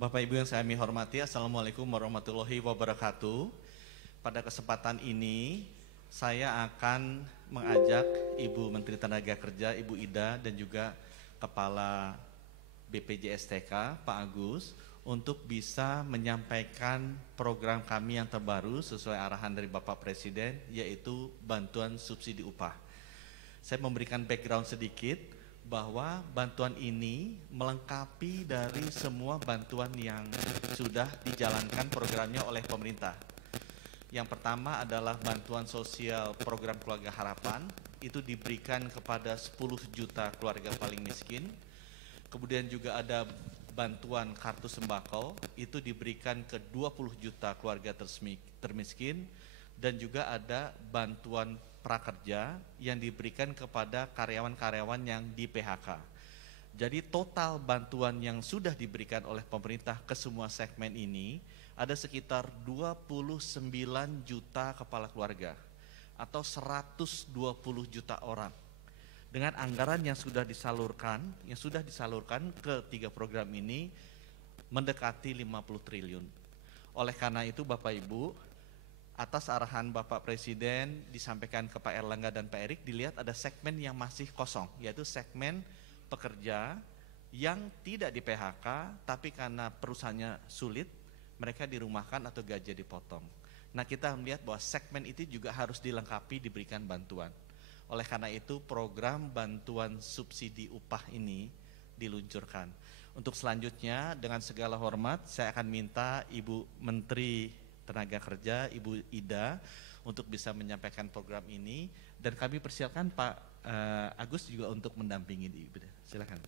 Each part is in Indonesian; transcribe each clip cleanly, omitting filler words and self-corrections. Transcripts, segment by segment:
Bapak Ibu yang saya hormati, Assalamualaikum warahmatullahi wabarakatuh. Pada kesempatan ini, saya akan mengajak Ibu Menteri Tenaga Kerja, Ibu Ida, dan juga Kepala BPJSTK, Pak Agus, untuk bisa menyampaikan program kami yang terbaru sesuai arahan dari Bapak Presiden, yaitu bantuan subsidi upah. Saya memberikan background sedikit, bahwa bantuan ini melengkapi dari semua bantuan yang sudah dijalankan programnya oleh pemerintah. Yang pertama adalah bantuan sosial program Keluarga Harapan, itu diberikan kepada 10 juta keluarga paling miskin. Kemudian juga ada bantuan kartu sembako, itu diberikan ke 20 juta keluarga termiskin. Dan juga ada bantuan prakerja yang diberikan kepada karyawan-karyawan yang di PHK. Jadi total bantuan yang sudah diberikan oleh pemerintah ke semua segmen ini ada sekitar 29 juta kepala keluarga atau 120 juta orang. Dengan anggaran yang sudah disalurkan ke 3 program ini mendekati 50 triliun. Oleh karena itu Bapak Ibu, atas arahan Bapak Presiden disampaikan ke Pak Erlangga dan Pak Erik, dilihat ada segmen yang masih kosong, yaitu segmen pekerja yang tidak di PHK, tapi karena perusahaannya sulit, mereka dirumahkan atau gaji dipotong. Nah, kita melihat bahwa segmen itu juga harus dilengkapi, diberikan bantuan. Oleh karena itu, program bantuan subsidi upah ini diluncurkan. Untuk selanjutnya, dengan segala hormat, saya akan minta Ibu Menteri Tenaga Kerja, Ibu Ida, untuk bisa menyampaikan program ini, dan kami persilakan Pak Agus juga untuk mendampingi Ibu Ida. Silakan.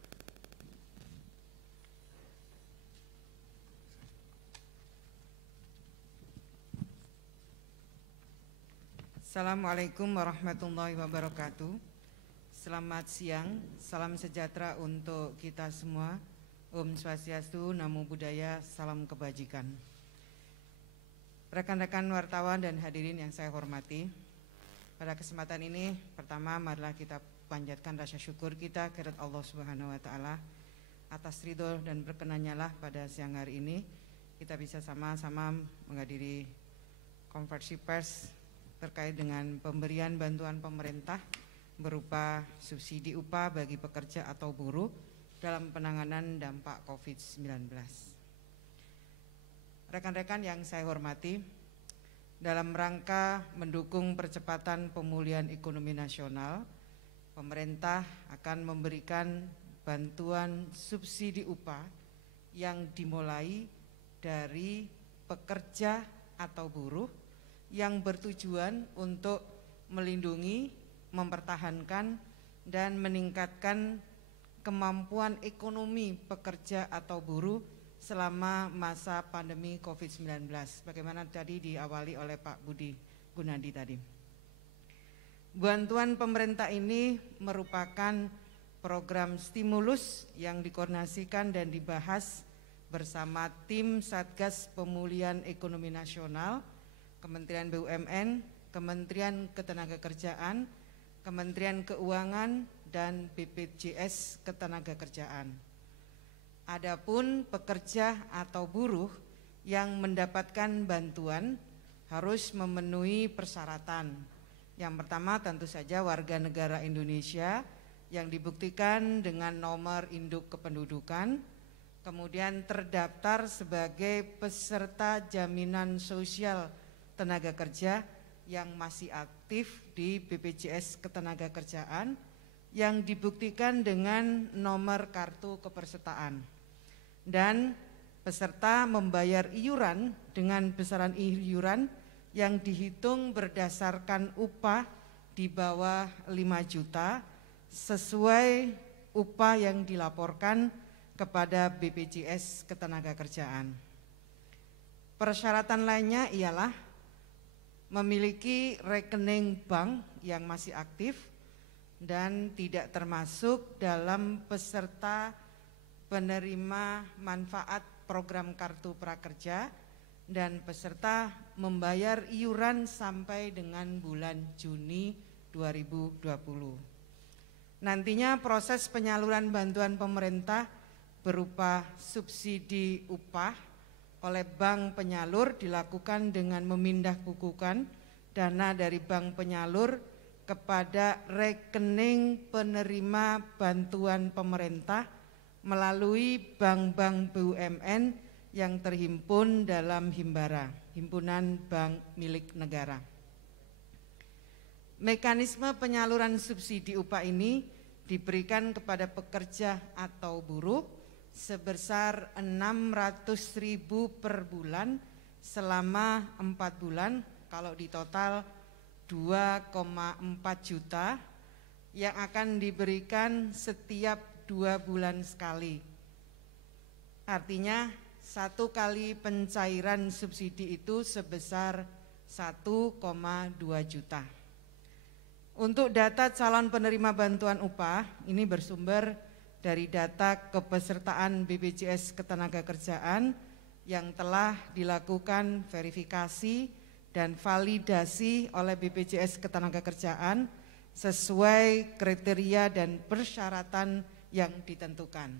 Assalamualaikum warahmatullahi wabarakatuh. Selamat siang, salam sejahtera untuk kita semua. Om Swastiastu, Namo Buddhaya, salam kebajikan. Rekan-rekan wartawan dan hadirin yang saya hormati, pada kesempatan ini pertama marilah kita panjatkan rasa syukur kita kepada Allah Subhanahu wa taala atas ridho dan berkenannya lah pada siang hari ini kita bisa sama-sama menghadiri konferensi pers terkait dengan pemberian bantuan pemerintah berupa subsidi upah bagi pekerja atau buruh dalam penanganan dampak COVID-19. Rekan-rekan yang saya hormati, dalam rangka mendukung percepatan pemulihan ekonomi nasional, pemerintah akan memberikan bantuan subsidi upah yang dimulai dari pekerja atau buruh yang bertujuan untuk melindungi, mempertahankan, dan meningkatkan kemampuan ekonomi pekerja atau buruh selama masa pandemi COVID-19, bagaimana tadi diawali oleh Pak Budi Gunadi tadi. Bantuan pemerintah ini merupakan program stimulus yang dikoordinasikan dan dibahas bersama tim Satgas Pemulihan Ekonomi Nasional, Kementerian BUMN, Kementerian Ketenagakerjaan, Kementerian Keuangan, dan BPJS Ketenagakerjaan. Adapun pekerja atau buruh yang mendapatkan bantuan harus memenuhi persyaratan. Yang pertama tentu saja warga negara Indonesia yang dibuktikan dengan nomor induk kependudukan, kemudian terdaftar sebagai peserta jaminan sosial tenaga kerja yang masih aktif di BPJS Ketenagakerjaan, yang dibuktikan dengan nomor kartu kepesertaan, dan peserta membayar iuran dengan besaran iuran yang dihitung berdasarkan upah di bawah 5 juta sesuai upah yang dilaporkan kepada BPJS Ketenagakerjaan. Persyaratan lainnya ialah memiliki rekening bank yang masih aktif dan tidak termasuk dalam peserta penerima manfaat program Kartu Prakerja dan peserta membayar iuran sampai dengan bulan Juni 2020. Nantinya proses penyaluran bantuan pemerintah berupa subsidi upah oleh bank penyalur dilakukan dengan memindah kukukan dana dari bank penyalur kepada rekening penerima bantuan pemerintah melalui bank-bank BUMN yang terhimpun dalam Himbara, Himpunan Bank Milik Negara. Mekanisme penyaluran subsidi upah ini diberikan kepada pekerja atau buruh sebesar 600.000 per bulan selama 4 bulan, kalau di total 2,4 juta yang akan diberikan setiap 2 bulan sekali. Artinya 1 kali pencairan subsidi itu sebesar 1,2 juta. Untuk data calon penerima bantuan upah ini bersumber dari data kepesertaan BPJS Ketenagakerjaan yang telah dilakukan verifikasi dan validasi oleh BPJS Ketenagakerjaan sesuai kriteria dan persyaratan yang ditentukan.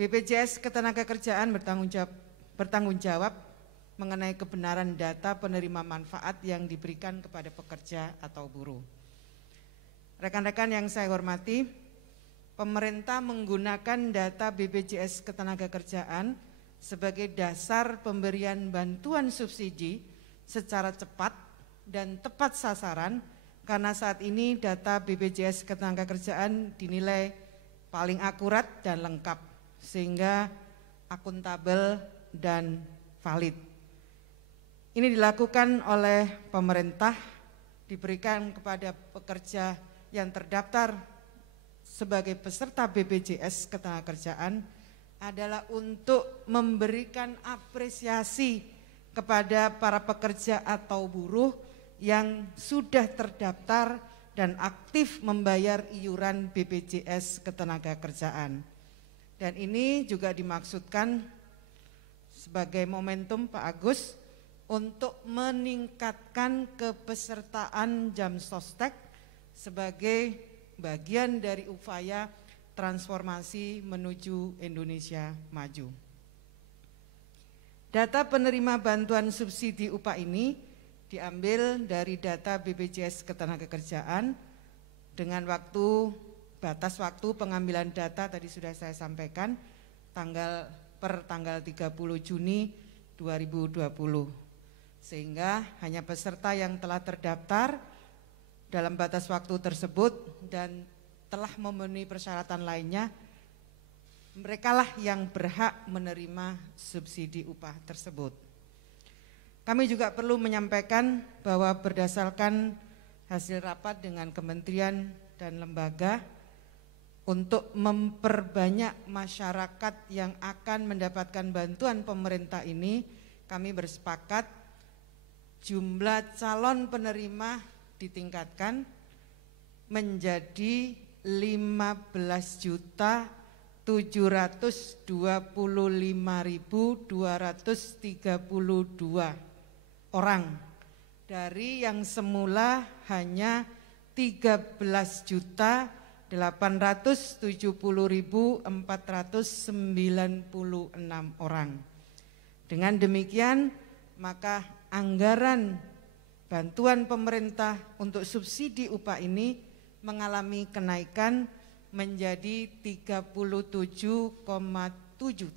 BPJS Ketenagakerjaan bertanggung jawab mengenai kebenaran data penerima manfaat yang diberikan kepada pekerja atau buruh. Rekan-rekan yang saya hormati, pemerintah menggunakan data BPJS Ketenagakerjaan sebagai dasar pemberian bantuan subsidi secara cepat dan tepat sasaran, karena saat ini data BPJS Ketenagakerjaan dinilai paling akurat dan lengkap sehingga akuntabel dan valid. Ini dilakukan oleh pemerintah, diberikan kepada pekerja yang terdaftar sebagai peserta BPJS Ketenagakerjaan adalah untuk memberikan apresiasi kepada para pekerja atau buruh yang sudah terdaftar dan aktif membayar iuran BPJS Ketenagakerjaan. Dan ini juga dimaksudkan sebagai momentum Pak Agus untuk meningkatkan kepesertaan Jamsostek sebagai bagian dari upaya transformasi menuju Indonesia maju. Data penerima bantuan subsidi upah ini diambil dari data BPJS Ketenagakerjaan dengan batas waktu pengambilan data tadi sudah saya sampaikan per tanggal 30 Juni 2020. Sehingga hanya peserta yang telah terdaftar dalam batas waktu tersebut dan telah memenuhi persyaratan lainnya, merekalah yang berhak menerima subsidi upah tersebut. Kami juga perlu menyampaikan bahwa berdasarkan hasil rapat dengan kementerian dan lembaga untuk memperbanyak masyarakat yang akan mendapatkan bantuan pemerintah ini, kami bersepakat jumlah calon penerima ditingkatkan menjadi 15.225.232 orang dari yang semula hanya 13.870.496 orang. Dengan demikian, maka anggaran bantuan pemerintah untuk subsidi upah ini mengalami kenaikan menjadi 37,7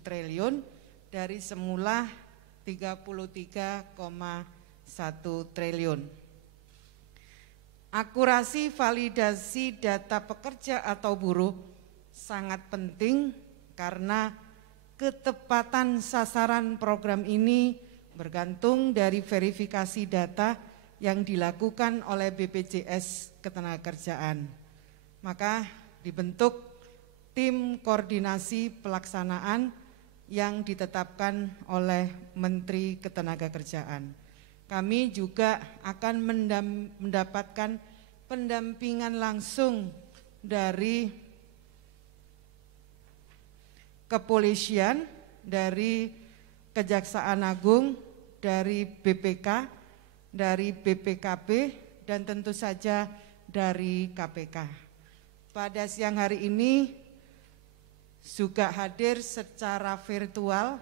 triliun dari semula 33,1 triliun. Akurasi validasi data pekerja atau buruh sangat penting karena ketepatan sasaran program ini bergantung dari verifikasi data yang dilakukan oleh BPJS Ketenagakerjaan. Maka dibentuk tim koordinasi pelaksanaan yang ditetapkan oleh Menteri Ketenagakerjaan. Kami juga akan mendapatkan pendampingan langsung dari kepolisian, dari Kejaksaan Agung, dari BPK, dari BPKB, dan tentu saja dari KPK. Pada siang hari ini juga hadir secara virtual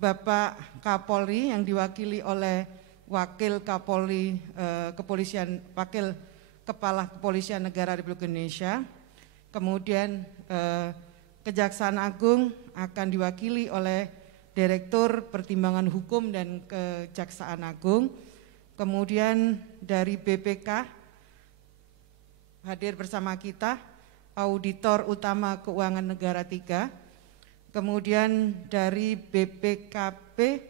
Bapak Kapolri yang diwakili oleh Wakil Kapolri Wakil Kepala Kepolisian Negara Republik Indonesia. Kemudian Kejaksaan Agung akan diwakili oleh Direktur Pertimbangan Hukum dan Kejaksaan Agung. Kemudian dari BPK hadir bersama kita Auditor Utama Keuangan Negara 3. Kemudian dari BPKP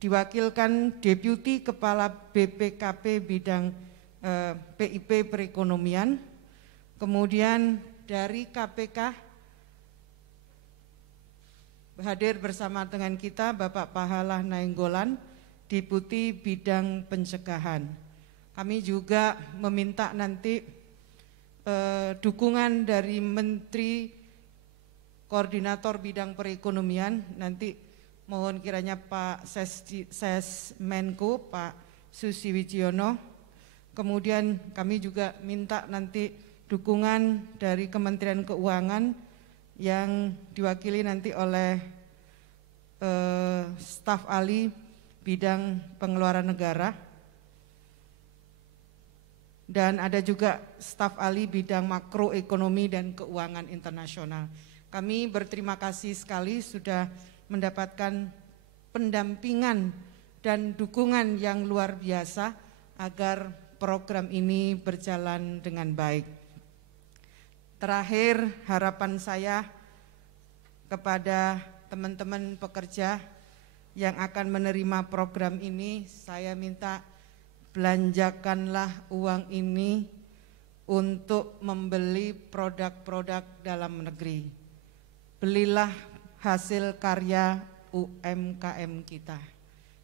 diwakilkan Deputi Kepala BPKP bidang PIP Perekonomian. Kemudian dari KPK hadir bersama dengan kita Bapak Pahala Nainggolan, Deputi Bidang Pencegahan. Kami juga meminta nanti dukungan dari Menteri Koordinator Bidang Perekonomian, nanti mohon kiranya Pak Sesmenko, Pak Susi Wijiono. Kemudian kami juga minta nanti dukungan dari Kementerian Keuangan yang diwakili nanti oleh staf ahli bidang pengeluaran negara. Dan ada juga staf ahli bidang makroekonomi dan keuangan internasional. Kami berterima kasih sekali sudah mendapatkan pendampingan dan dukungan yang luar biasa agar program ini berjalan dengan baik. Terakhir, harapan saya kepada teman-teman pekerja yang akan menerima program ini, saya minta belanjakanlah uang ini untuk membeli produk-produk dalam negeri. Belilah hasil karya UMKM kita.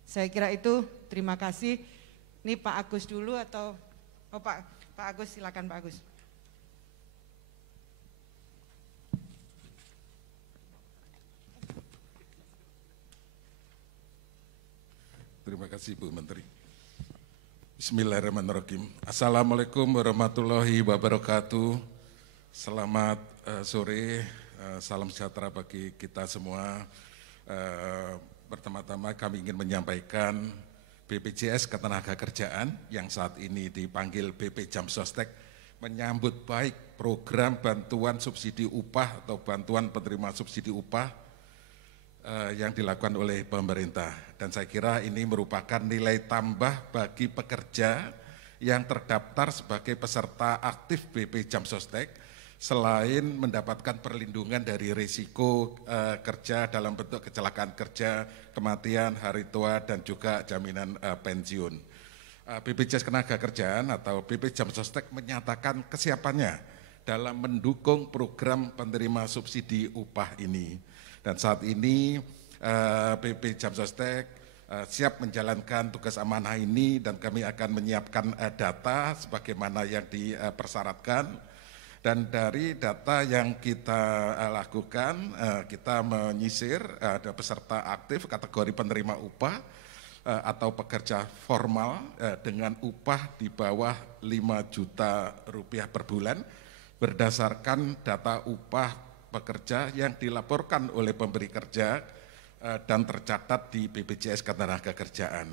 Saya kira itu, terima kasih. Ini Pak Agus dulu atau Pak Agus, silakan Pak Agus. Terima kasih Bu Menteri. Bismillahirrahmanirrahim. Assalamualaikum warahmatullahi wabarakatuh. Selamat sore, salam sejahtera bagi kita semua. Pertama-tama kami ingin menyampaikan BPJS Ketenagakerjaan yang saat ini dipanggil BP Jamsostek menyambut baik program bantuan subsidi upah atau bantuan penerima subsidi upah yang dilakukan oleh pemerintah. Dan saya kira ini merupakan nilai tambah bagi pekerja yang terdaftar sebagai peserta aktif BP Jamsostek, selain mendapatkan perlindungan dari risiko kerja dalam bentuk kecelakaan kerja, kematian, hari tua, dan juga jaminan pensiun. BPJS Ketenagakerjaan atau BP Jamsostek menyatakan kesiapannya dalam mendukung program penerima subsidi upah ini. Dan saat ini BP Jamsostek siap menjalankan tugas amanah ini dan kami akan menyiapkan data sebagaimana yang dipersyaratkan. Dan dari data yang kita lakukan, kita menyisir ada peserta aktif kategori penerima upah atau pekerja formal dengan upah di bawah 5 juta rupiah per bulan berdasarkan data upah pekerja yang dilaporkan oleh pemberi kerja dan tercatat di BPJS Ketenagakerjaan.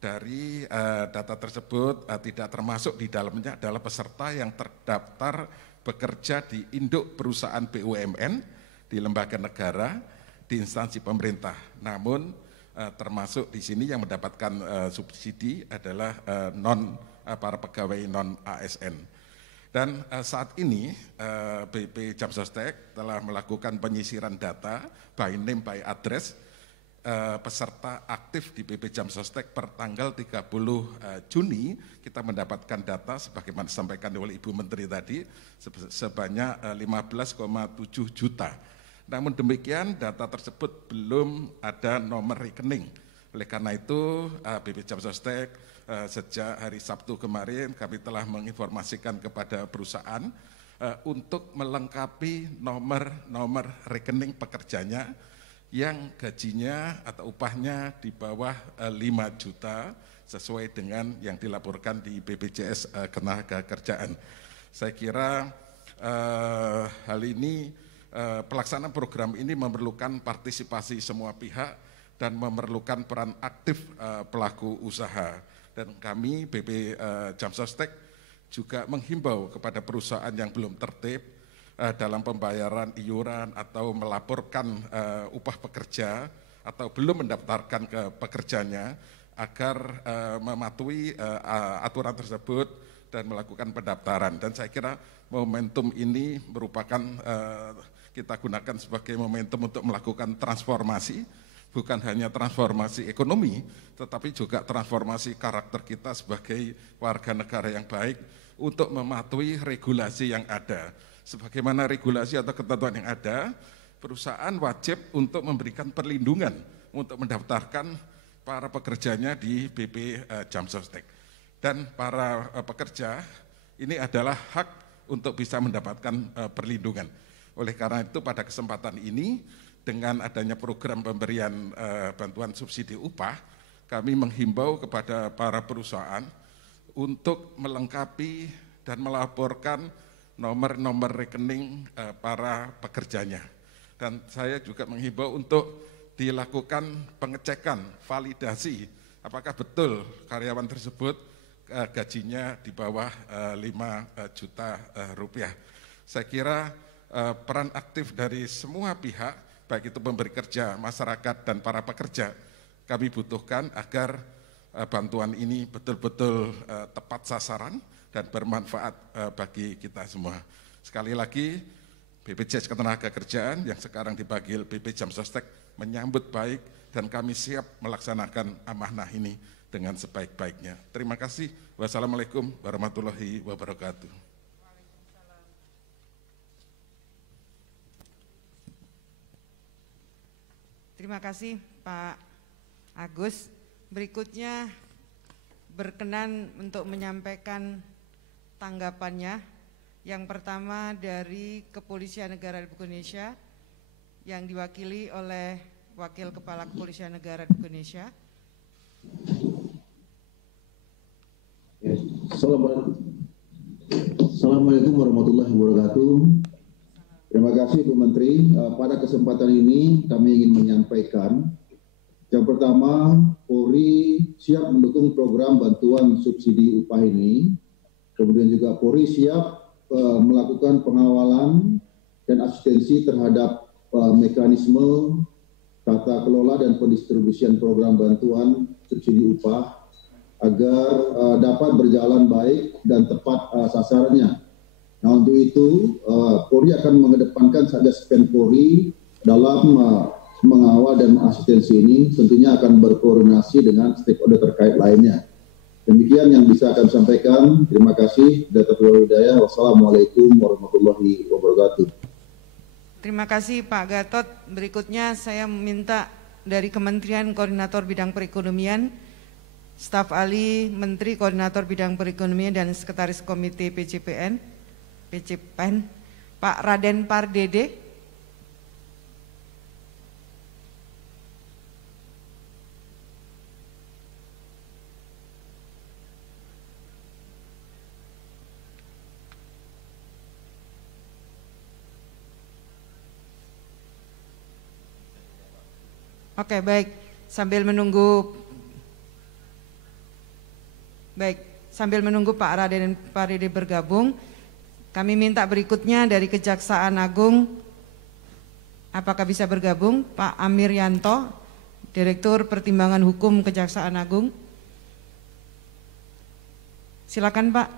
Dari data tersebut tidak termasuk di dalamnya adalah peserta yang terdaftar bekerja di induk perusahaan BUMN, di lembaga negara, di instansi pemerintah. Namun termasuk di sini yang mendapatkan subsidi adalah para pegawai non ASN. Dan saat ini BP Jamsostek telah melakukan penyisiran data by name by address peserta aktif di BP Jamsostek per tanggal 30 Juni kita mendapatkan data sebagaimana disampaikan oleh Ibu Menteri tadi sebanyak 15,7 juta. Namun demikian data tersebut belum ada nomor rekening. Oleh karena itu BP Jamsostek sejak hari Sabtu kemarin kami telah menginformasikan kepada perusahaan untuk melengkapi nomor rekening pekerjanya yang gajinya atau upahnya di bawah 5 juta sesuai dengan yang dilaporkan di BPJS Ketenagakerjaan. Saya kira hal ini pelaksanaan program ini memerlukan partisipasi semua pihak dan memerlukan peran aktif pelaku usaha. Dan kami BP Jamsostek juga menghimbau kepada perusahaan yang belum tertib dalam pembayaran iuran atau melaporkan upah pekerja atau belum mendaftarkan ke pekerjanya agar mematuhi aturan tersebut dan melakukan pendaftaran. Dan saya kira momentum ini merupakan kita gunakan sebagai momentum untuk melakukan transformasi, bukan hanya transformasi ekonomi, tetapi juga transformasi karakter kita sebagai warga negara yang baik untuk mematuhi regulasi yang ada. Sebagaimana regulasi atau ketentuan yang ada, perusahaan wajib untuk memberikan perlindungan untuk mendaftarkan para pekerjanya di BP Jamsostek. Dan para pekerja ini adalah hak untuk bisa mendapatkan perlindungan. Oleh karena itu pada kesempatan ini dengan adanya program pemberian bantuan subsidi upah, kami menghimbau kepada para perusahaan untuk melengkapi dan melaporkan nomor-nomor rekening para pekerjanya. Dan saya juga menghimbau untuk dilakukan pengecekan, validasi, apakah betul karyawan tersebut gajinya di bawah 5 juta rupiah. Saya kira peran aktif dari semua pihak, baik itu pemberi kerja, masyarakat, dan para pekerja, kami butuhkan agar bantuan ini betul-betul tepat sasaran dan bermanfaat bagi kita semua. Sekali lagi, BPJS Ketenagakerjaan yang sekarang dipanggil BP Jamsostek menyambut baik dan kami siap melaksanakan amanah ini dengan sebaik-baiknya. Terima kasih. Wassalamualaikum warahmatullahi wabarakatuh. Terima kasih Pak Agus. Berikutnya berkenan untuk menyampaikan tanggapannya. Yang pertama dari Kepolisian Negara Republik Indonesia yang diwakili oleh Wakil Kepala Kepolisian Negara Republik Indonesia. Assalamualaikum warahmatullahi wabarakatuh. Terima kasih Bu Menteri. Pada kesempatan ini kami ingin menyampaikan yang pertama, Polri siap mendukung program bantuan subsidi upah ini. Kemudian juga Polri siap melakukan pengawalan dan asistensi terhadap mekanisme tata kelola dan pendistribusian program bantuan subsidi upah agar dapat berjalan baik dan tepat sasarannya. Nah, untuk itu Polri akan mengedepankan Satgas Polri dalam mengawal dan asistensi ini, tentunya akan berkoordinasi dengan stakeholder terkait lainnya. Demikian yang bisa kami sampaikan. Terima kasih. Wassalamualaikum warahmatullahi wabarakatuh. Terima kasih Pak Gatot. Berikutnya saya meminta dari Kementerian Koordinator Bidang Perekonomian, Staf Ahli Menteri Koordinator Bidang Perekonomian dan Sekretaris Komite PCPN, Pak Raden Pardede. Oke, baik. Sambil menunggu Pak Raden Pardede bergabung, kami minta berikutnya dari Kejaksaan Agung, apakah bisa bergabung Pak Amir Yanto, Direktur Pertimbangan Hukum Kejaksaan Agung. Silakan Pak.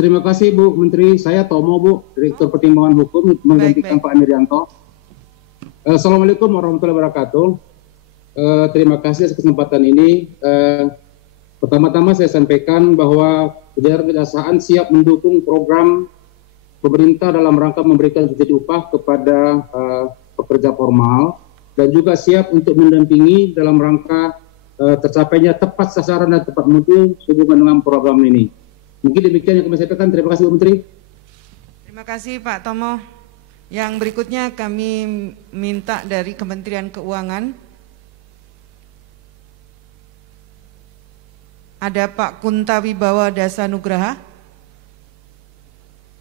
Terima kasih Bu Menteri, saya Tomo Bu, Direktur Pertimbangan Hukum menggantikan Pak Amir Yanto. Assalamualaikum warahmatullahi wabarakatuh. Terima kasih atas kesempatan ini. Pertama-tama saya sampaikan bahwa jajaran Kejaksaan siap mendukung program pemerintah dalam rangka memberikan subsidi upah kepada pekerja formal dan juga siap untuk mendampingi dalam rangka tercapainya tepat sasaran dan tepat mutu sehubungan dengan program ini. Mungkin demikian yang kami sampaikan. Terima kasih Bu Menteri. Terima kasih Pak Tomo. Yang berikutnya kami minta dari Kementerian Keuangan. Ada Pak Kunta Wibawa Dasanugraha.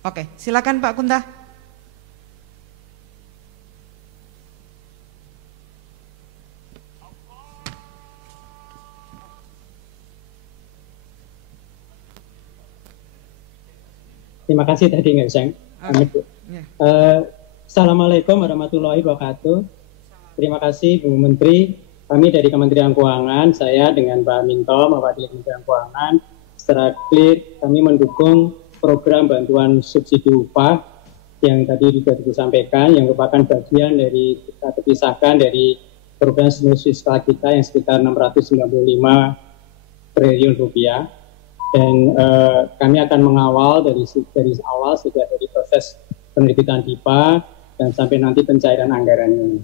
Oke, silakan Pak Kunta. Terima kasih tadi nggak bisa. Assalamualaikum warahmatullahi wabarakatuh. Terima kasih Bu Menteri. Kami dari Kementerian Keuangan, saya dengan Pak Minto mewakili Kementerian Keuangan, secara clear kami mendukung program bantuan subsidi upah yang tadi juga disampaikan, yang merupakan bagian dari kita terpisahkan dari program stimulus fiskal kita yang sekitar 695 triliun rupiah. Dan kami akan mengawal dari awal sejak dari proses penerbitan DIPA dan sampai nanti pencairan anggaran ini.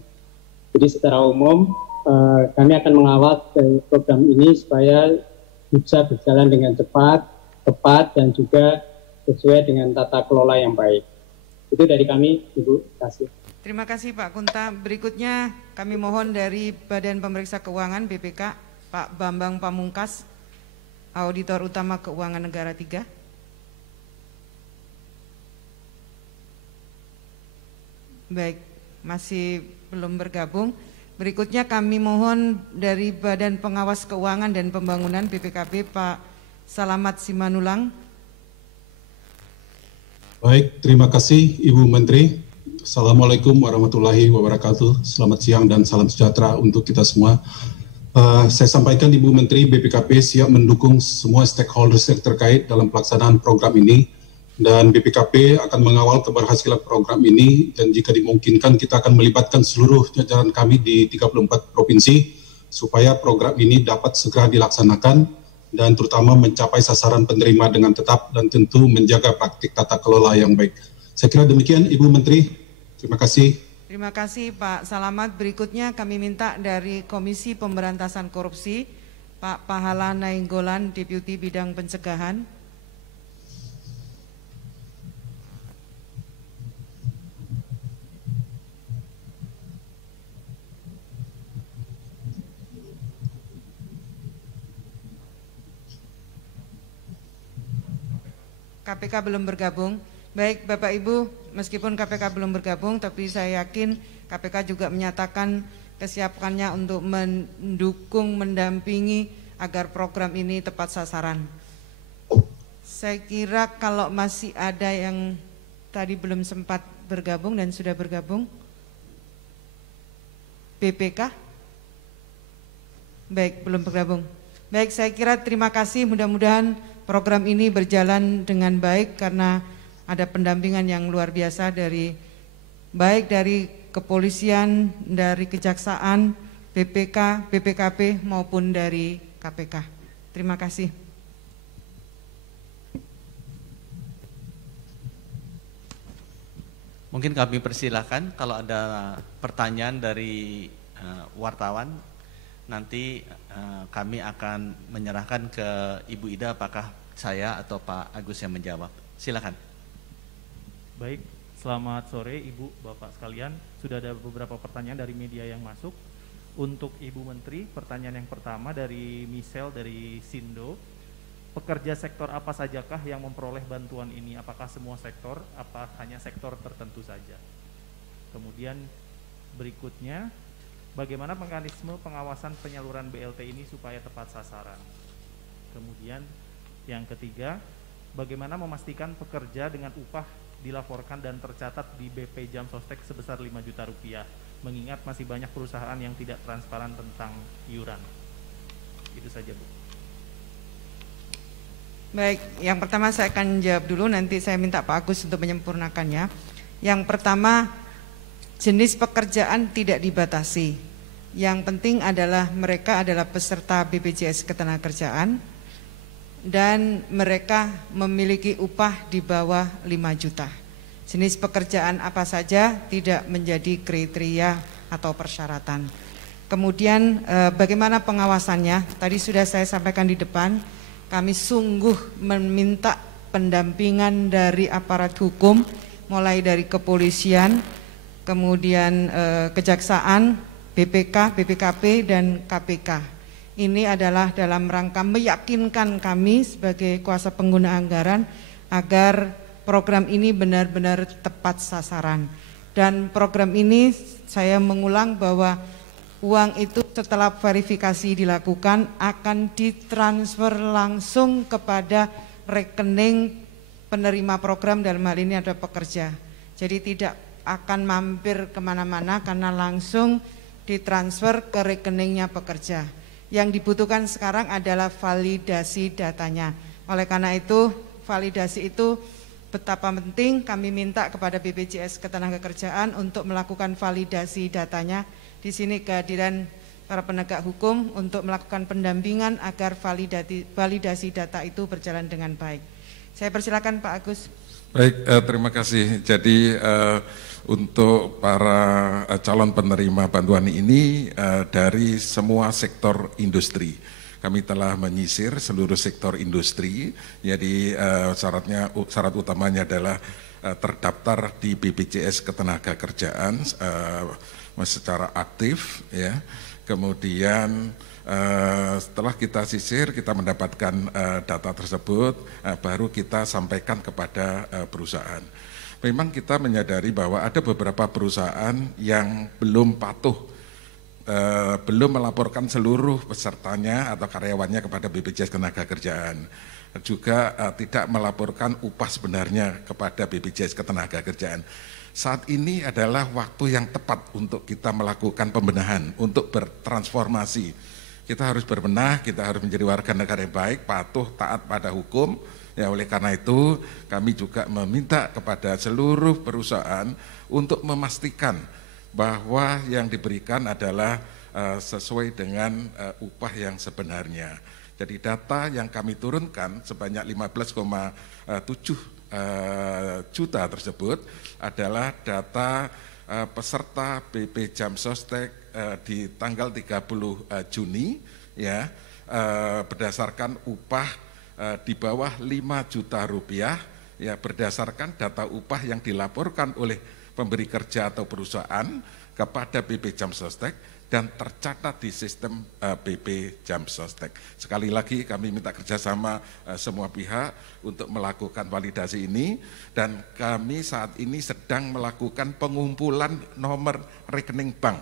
Jadi secara umum kami akan mengawal program ini supaya bisa berjalan dengan cepat, tepat, dan juga sesuai dengan tata kelola yang baik. Itu dari kami, Ibu. Terima kasih. Terima kasih Pak Kunta. Berikutnya kami mohon dari Badan Pemeriksa Keuangan BPK, Pak Bambang Pamungkas, Auditor Utama Keuangan Negara 3. Baik, masih belum bergabung. Berikutnya kami mohon dari Badan Pengawas Keuangan dan Pembangunan BPKP, Pak Salamat Simanulang. Baik, terima kasih Ibu Menteri. Assalamualaikum warahmatullahi wabarakatuh. Selamat siang dan salam sejahtera untuk kita semua. Saya sampaikan Ibu Menteri, BPKP siap mendukung semua stakeholders yang terkait dalam pelaksanaan program ini, dan BPKP akan mengawal keberhasilan program ini, dan jika dimungkinkan kita akan melibatkan seluruh jajaran kami di 34 provinsi supaya program ini dapat segera dilaksanakan dan terutama mencapai sasaran penerima dengan tetap dan tentu menjaga praktik tata kelola yang baik. Saya kira demikian Ibu Menteri. Terima kasih. Terima kasih Pak Salamat. Berikutnya kami minta dari Komisi Pemberantasan Korupsi, Pak Pahala Nainggolan, Deputi Bidang Pencegahan. KPK belum bergabung. Baik Bapak Ibu, meskipun KPK belum bergabung, tapi saya yakin KPK juga menyatakan kesiapannya untuk mendukung, mendampingi agar program ini tepat sasaran. Saya kira kalau masih ada yang tadi belum sempat bergabung dan sudah bergabung, BPK? Baik, belum bergabung. Baik, saya kira terima kasih, mudah-mudahan program ini berjalan dengan baik karena ada pendampingan yang luar biasa dari baik dari kepolisian, dari kejaksaan, BPK, BPKP maupun dari KPK. Terima kasih. Mungkin kami persilakan kalau ada pertanyaan dari wartawan, nanti kami akan menyerahkan ke Ibu Ida apakah saya atau Pak Agus yang menjawab. Silakan. Baik, selamat sore Ibu, Bapak sekalian. Sudah ada beberapa pertanyaan dari media yang masuk. Untuk Ibu Menteri, pertanyaan yang pertama dari Michelle dari Sindo. Pekerja sektor apa sajakah yang memperoleh bantuan ini? Apakah semua sektor, apa hanya sektor tertentu saja? Kemudian berikutnya, bagaimana mekanisme pengawasan penyaluran BLT ini supaya tepat sasaran? Kemudian yang ketiga, bagaimana memastikan pekerja dengan upah dilaporkan dan tercatat di BP Jam Sostek sebesar 5 juta rupiah, mengingat masih banyak perusahaan yang tidak transparan tentang iuran. Itu saja Bu. Baik, yang pertama saya akan jawab dulu, nanti saya minta Pak Agus untuk menyempurnakannya. Yang pertama, jenis pekerjaan tidak dibatasi. Yang penting adalah mereka adalah peserta BPJS Ketenagakerjaan dan mereka memiliki upah di bawah 5 juta. Jenis pekerjaan apa saja tidak menjadi kriteria atau persyaratan. Kemudian bagaimana pengawasannya? Tadi sudah saya sampaikan di depan, kami sungguh meminta pendampingan dari aparat hukum, mulai dari kepolisian, kemudian kejaksaan, BPK, BPKP, dan KPK. Ini adalah dalam rangka meyakinkan kami sebagai kuasa pengguna anggaran agar program ini benar-benar tepat sasaran. Dan program ini saya mengulang bahwa uang itu setelah verifikasi dilakukan akan ditransfer langsung kepada rekening penerima program, dalam hal ini ada pekerja. Jadi tidak akan mampir kemana-mana karena langsung ditransfer ke rekeningnya pekerja. Yang dibutuhkan sekarang adalah validasi datanya. Oleh karena itu, validasi itu betapa penting, kami minta kepada BPJS Ketenagakerjaan untuk melakukan validasi datanya. Di sini kehadiran para penegak hukum untuk melakukan pendampingan agar validasi data itu berjalan dengan baik. Saya persilakan Pak Agus. Baik, terima kasih. Jadi untuk para calon penerima bantuan ini dari semua sektor industri. Kami telah menyisir seluruh sektor industri. Jadi syarat utamanya adalah terdaftar di BPJS Ketenagakerjaan secara aktif, ya. Kemudian setelah kita sisir, kita mendapatkan data tersebut, baru kita sampaikan kepada perusahaan. Memang kita menyadari bahwa ada beberapa perusahaan yang belum patuh, belum melaporkan seluruh pesertanya atau karyawannya kepada BPJS Ketenagakerjaan. Juga tidak melaporkan upah sebenarnya kepada BPJS Ketenagakerjaan. Saat ini adalah waktu yang tepat untuk kita melakukan pembenahan, untuk bertransformasi. Kita harus berbenah, kita harus menjadi warga negara yang baik, patuh, taat pada hukum. Ya, oleh karena itu kami juga meminta kepada seluruh perusahaan untuk memastikan bahwa yang diberikan adalah sesuai dengan upah yang sebenarnya. Jadi data yang kami turunkan sebanyak 15,7 juta tersebut adalah data peserta BP Jamsostek di tanggal 30 Juni, ya, berdasarkan upah di bawah 5 juta rupiah, ya, berdasarkan data upah yang dilaporkan oleh pemberi kerja atau perusahaan kepada BP Jamsostek dan tercatat di sistem BP Jamsostek. Sekali lagi kami minta kerjasama semua pihak untuk melakukan validasi ini, dan kami saat ini sedang melakukan pengumpulan nomor rekening bank.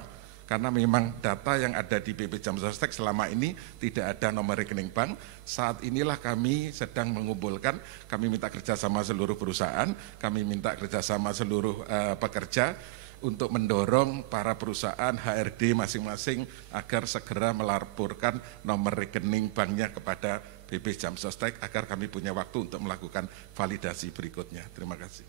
Karena memang data yang ada di BP Jamsostek selama ini tidak ada nomor rekening bank. Saat inilah kami sedang mengumpulkan, kami minta kerjasama seluruh perusahaan, kami minta kerjasama seluruh pekerja untuk mendorong para perusahaan HRD masing-masing agar segera melaporkan nomor rekening banknya kepada BP Jamsostek agar kami punya waktu untuk melakukan validasi berikutnya. Terima kasih.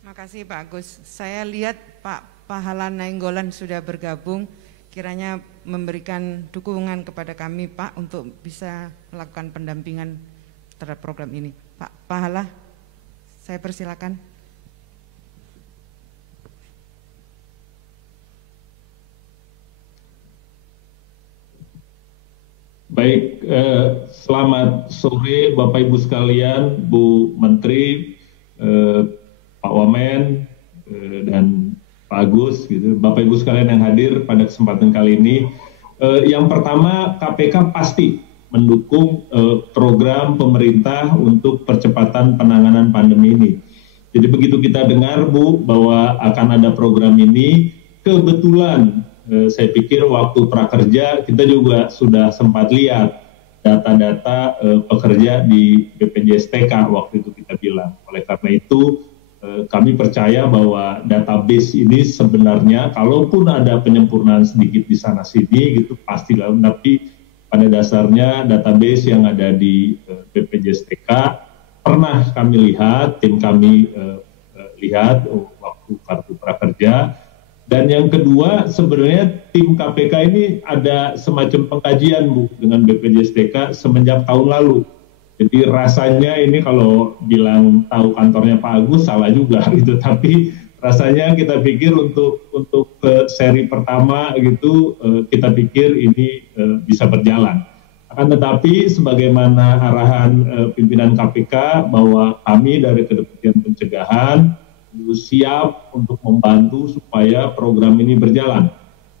Terima kasih Pak Agus. Saya lihat Pak Pahala Nainggolan sudah bergabung, kiranya memberikan dukungan kepada kami Pak untuk bisa melakukan pendampingan terhadap program ini. Pak Pahala, saya persilakan. Baik, selamat sore Bapak Ibu sekalian, Bu Menteri, Pak Wamen, dan Pak Agus, gitu. Bapak Ibu sekalian yang hadir pada kesempatan kali ini. Yang pertama, KPK pasti mendukung program pemerintah untuk percepatan penanganan pandemi ini. Jadi begitu kita dengar, Bu, bahwa akan ada program ini, kebetulan saya pikir waktu prakerja kita juga sudah sempat lihat data-data pekerja di BPJS TK waktu itu kita bilang. Oleh karena itu kami percaya bahwa database ini sebenarnya kalaupun ada penyempurnaan sedikit di sana sini gitu pastilah, tapi pada dasarnya database yang ada di BPJS TK pernah kami lihat, tim kami lihat waktu kartu prakerja. Dan yang kedua, sebenarnya tim KPK ini ada semacam pengkajian, Bu, dengan BPJS TK semenjak tahun lalu. Jadi rasanya ini kalau bilang tahu kantornya Pak Agus salah juga gitu. Tapi rasanya kita pikir untuk seri pertama gitu kita pikir ini bisa berjalan. Akan tetapi sebagaimana arahan pimpinan KPK bahwa kami dari Kedeputian Pencegahan siap untuk membantu supaya program ini berjalan.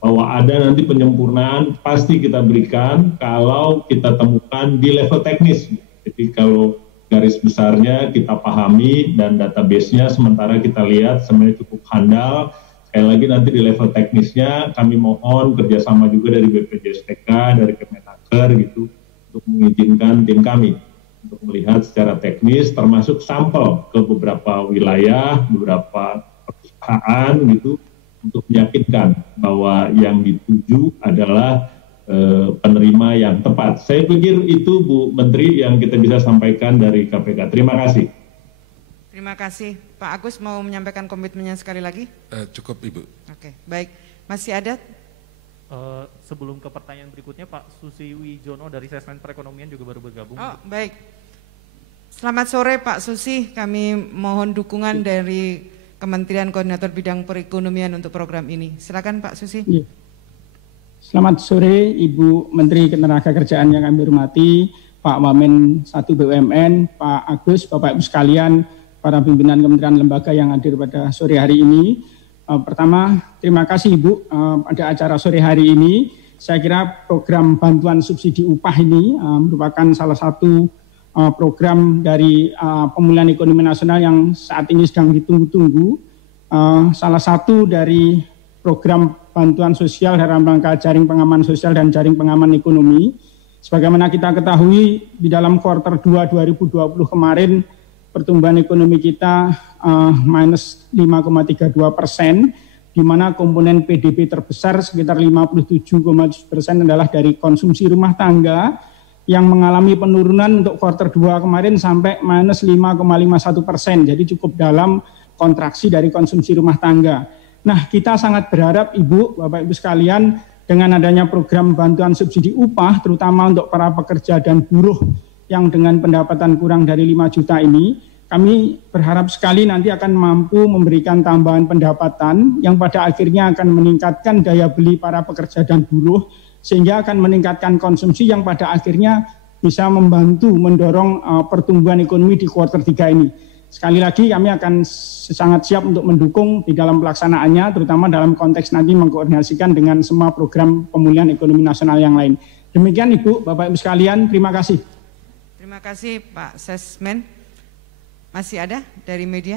bahwa ada nanti penyempurnaan pasti kita berikan kalau kita temukan di level teknis. Jadi kalau garis besarnya kita pahami dan database-nya sementara kita lihat sebenarnya cukup handal. Sekali lagi nanti di level teknisnya kami mohon kerjasama juga dari BPJSTK, dari Kemenaker gitu untuk mengizinkan tim kami untuk melihat secara teknis termasuk sampel ke beberapa wilayah, beberapa perusahaan gitu untuk meyakinkan bahwa yang dituju adalah penerima yang tepat. Saya pikir itu Bu Menteri yang kita bisa sampaikan dari KPK. Terima kasih. Terima kasih. Pak Agus mau menyampaikan komitmennya sekali lagi? Cukup Ibu. Oke, baik. Masih ada? Sebelum ke pertanyaan berikutnya, Pak Susi Wijono dari Sesmen Perekonomian juga baru bergabung. Oh, baik. Selamat sore Pak Susi, kami mohon dukungan dari Kementerian Koordinator Bidang Perekonomian untuk program ini. Silakan Pak Susi. Ya. Selamat sore Ibu Menteri Ketenagakerjaan yang kami hormati, Pak Wamen 1 BUMN, Pak Agus, Bapak Ibu sekalian, para pimpinan kementerian lembaga yang hadir pada sore hari ini. Pertama, terima kasih Ibu pada acara sore hari ini. Saya kira program bantuan subsidi upah ini merupakan salah satu program dari pemulihan ekonomi nasional yang saat ini sedang ditunggu-tunggu. Salah satu dari program bantuan sosial dalam rangka jaring pengaman sosial dan jaring pengaman ekonomi. Sebagaimana kita ketahui di dalam kuartal 2 2020 kemarin pertumbuhan ekonomi kita minus 5,32%, di mana komponen PDB terbesar sekitar 57,7% adalah dari konsumsi rumah tangga, yang mengalami penurunan untuk kuartal 2 kemarin sampai minus 5,51%, jadi cukup dalam kontraksi dari konsumsi rumah tangga. Nah, kita sangat berharap Ibu, Bapak Ibu sekalian, dengan adanya program bantuan subsidi upah, terutama untuk para pekerja dan buruh yang dengan pendapatan kurang dari 5 juta ini, kami berharap sekali nanti akan mampu memberikan tambahan pendapatan yang pada akhirnya akan meningkatkan daya beli para pekerja dan buruh, sehingga akan meningkatkan konsumsi yang pada akhirnya bisa membantu mendorong pertumbuhan ekonomi di kuartal 3 ini. Sekali lagi kami akan sangat siap untuk mendukung di dalam pelaksanaannya, terutama dalam konteks nanti mengkoordinasikan dengan semua program pemulihan ekonomi nasional yang lain. Demikian Ibu, Bapak Ibu sekalian, terima kasih. Terima kasih Pak Sesmen. Masih ada dari media?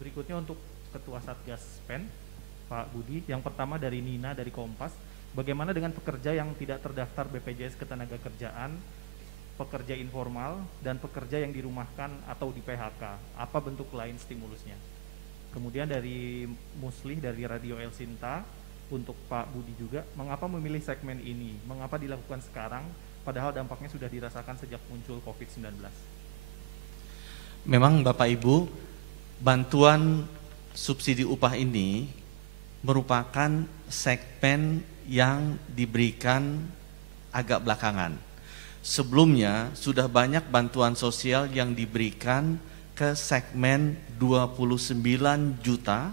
Berikutnya untuk Ketua Satgas PEN, Pak Budi. Yang pertama dari Nina dari Kompas. Bagaimana dengan pekerja yang tidak terdaftar BPJS Ketenagakerjaan, pekerja informal, dan pekerja yang dirumahkan atau di PHK? Apa bentuk lain stimulusnya? Kemudian dari Muslih dari Radio El Sinta, untuk Pak Budi juga, mengapa memilih segmen ini? Mengapa dilakukan sekarang, padahal dampaknya sudah dirasakan sejak muncul COVID-19? Memang Bapak Ibu, bantuan subsidi upah ini merupakan segmen yang diberikan agak belakangan. Sebelumnya sudah banyak bantuan sosial yang diberikan ke segmen 29 juta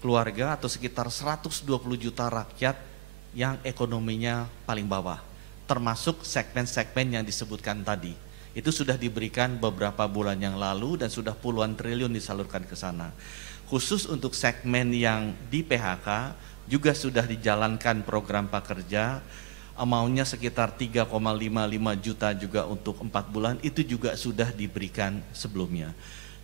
keluarga atau sekitar 120 juta rakyat yang ekonominya paling bawah, termasuk segmen-segmen yang disebutkan tadi. Itu sudah diberikan beberapa bulan yang lalu dan sudah puluhan triliun disalurkan ke sana. Khusus untuk segmen yang di PHK juga sudah dijalankan program prakerja, amountnya sekitar 3,55 juta juga untuk 4 bulan, itu juga sudah diberikan sebelumnya.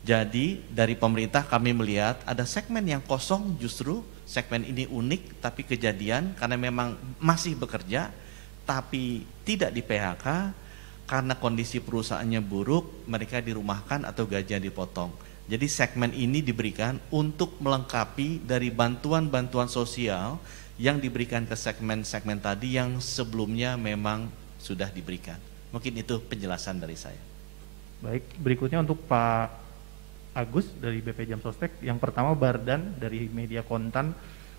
Jadi dari pemerintah kami melihat ada segmen yang kosong, justru segmen ini unik tapi kejadian karena memang masih bekerja tapi tidak di PHK karena kondisi perusahaannya buruk, mereka dirumahkan atau gajinya dipotong. Jadi segmen ini diberikan untuk melengkapi dari bantuan-bantuan sosial yang diberikan ke segmen-segmen tadi yang sebelumnya memang sudah diberikan. Mungkin itu penjelasan dari saya. Baik, berikutnya untuk Pak Agus dari BP Jam Sostek. Yang pertama Bardan dari Media Kontan.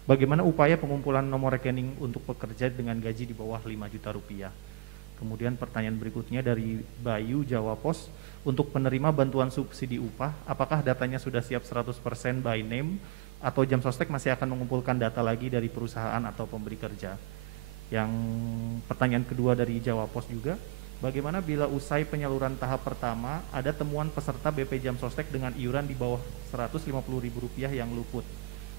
Bagaimana upaya pengumpulan nomor rekening untuk pekerja dengan gaji di bawah 5 juta rupiah? Kemudian pertanyaan berikutnya dari Bayu Jawa Pos. Untuk penerima bantuan subsidi upah, apakah datanya sudah siap 100% by name atau Jam Sostek masih akan mengumpulkan data lagi dari perusahaan atau pemberi kerja? Yang pertanyaan kedua dari Jawa Pos juga, bagaimana bila usai penyaluran tahap pertama ada temuan peserta BP Jam Sostek dengan iuran di bawah Rp150.000 yang luput?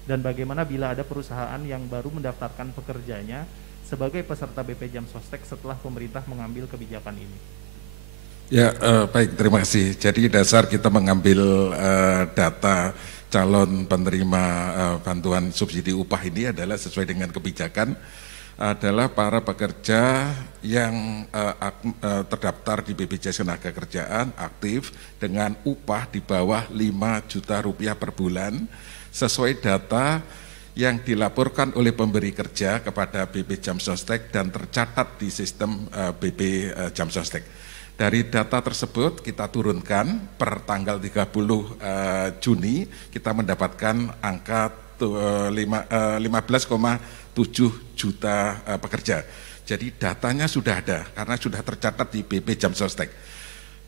Dan bagaimana bila ada perusahaan yang baru mendaftarkan pekerjanya sebagai peserta BP Jam Sostek setelah pemerintah mengambil kebijakan ini? Ya, baik, terima kasih. Jadi dasar kita mengambil data calon penerima bantuan subsidi upah ini adalah sesuai dengan kebijakan, adalah para pekerja yang terdaftar di BPJS Ketenagakerjaan aktif dengan upah di bawah 5 juta rupiah per bulan sesuai data yang dilaporkan oleh pemberi kerja kepada BP Jam Sostek dan tercatat di sistem BP Jam Sostek. Dari data tersebut kita turunkan per tanggal 30 Juni kita mendapatkan angka 15,7 juta pekerja. Jadi datanya sudah ada karena sudah tercatat di BP Jam Sostek.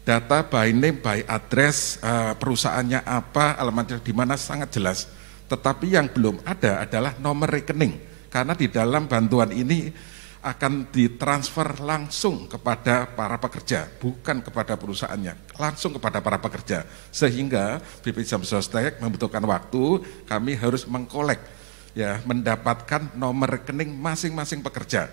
Data by name, by address, perusahaannya apa, alamatnya di mana sangat jelas. Tetapi yang belum ada adalah nomor rekening karena di dalam bantuan ini akan ditransfer langsung kepada para pekerja, bukan kepada perusahaannya, langsung kepada para pekerja. Sehingga BP Jam Sostek membutuhkan waktu, kami harus mengkolek, ya, mendapatkan nomor rekening masing-masing pekerja.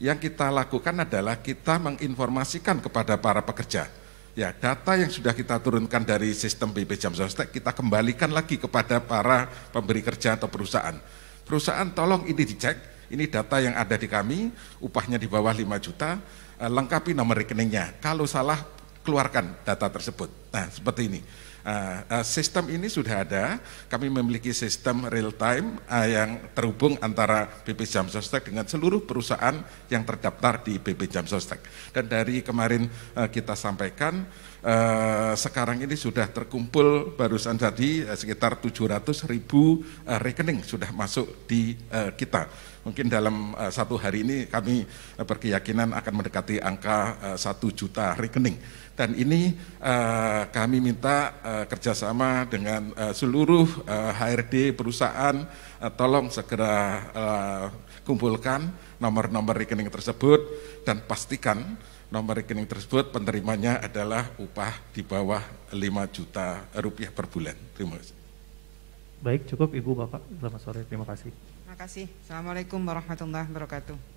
Yang kita lakukan adalah kita menginformasikan kepada para pekerja. Ya, data yang sudah kita turunkan dari sistem BP Jam Sostek, kita kembalikan lagi kepada para pemberi kerja atau perusahaan. Perusahaan tolong ini dicek. Ini data yang ada di kami, upahnya di bawah 5 juta, lengkapi nomor rekeningnya. Kalau salah, keluarkan data tersebut. Nah, seperti ini. Sistem ini sudah ada, kami memiliki sistem real time yang terhubung antara BP Jam Sostek dengan seluruh perusahaan yang terdaftar di BP Jam Sostek. Dan dari kemarin kita sampaikan, sekarang ini sudah terkumpul barusan tadi sekitar 700.000 rekening sudah masuk di kita. Mungkin dalam 1 hari ini kami berkeyakinan akan mendekati angka 1 juta rekening. Dan ini kami minta kerjasama dengan seluruh HRD perusahaan, tolong segera kumpulkan nomor-nomor rekening tersebut dan pastikan nomor rekening tersebut penerimanya adalah upah di bawah 5 juta rupiah per bulan. Terima kasih. Baik, cukup Ibu Bapak. Selamat sore, terima kasih. Terima kasih. Assalamualaikum warahmatullahi wabarakatuh.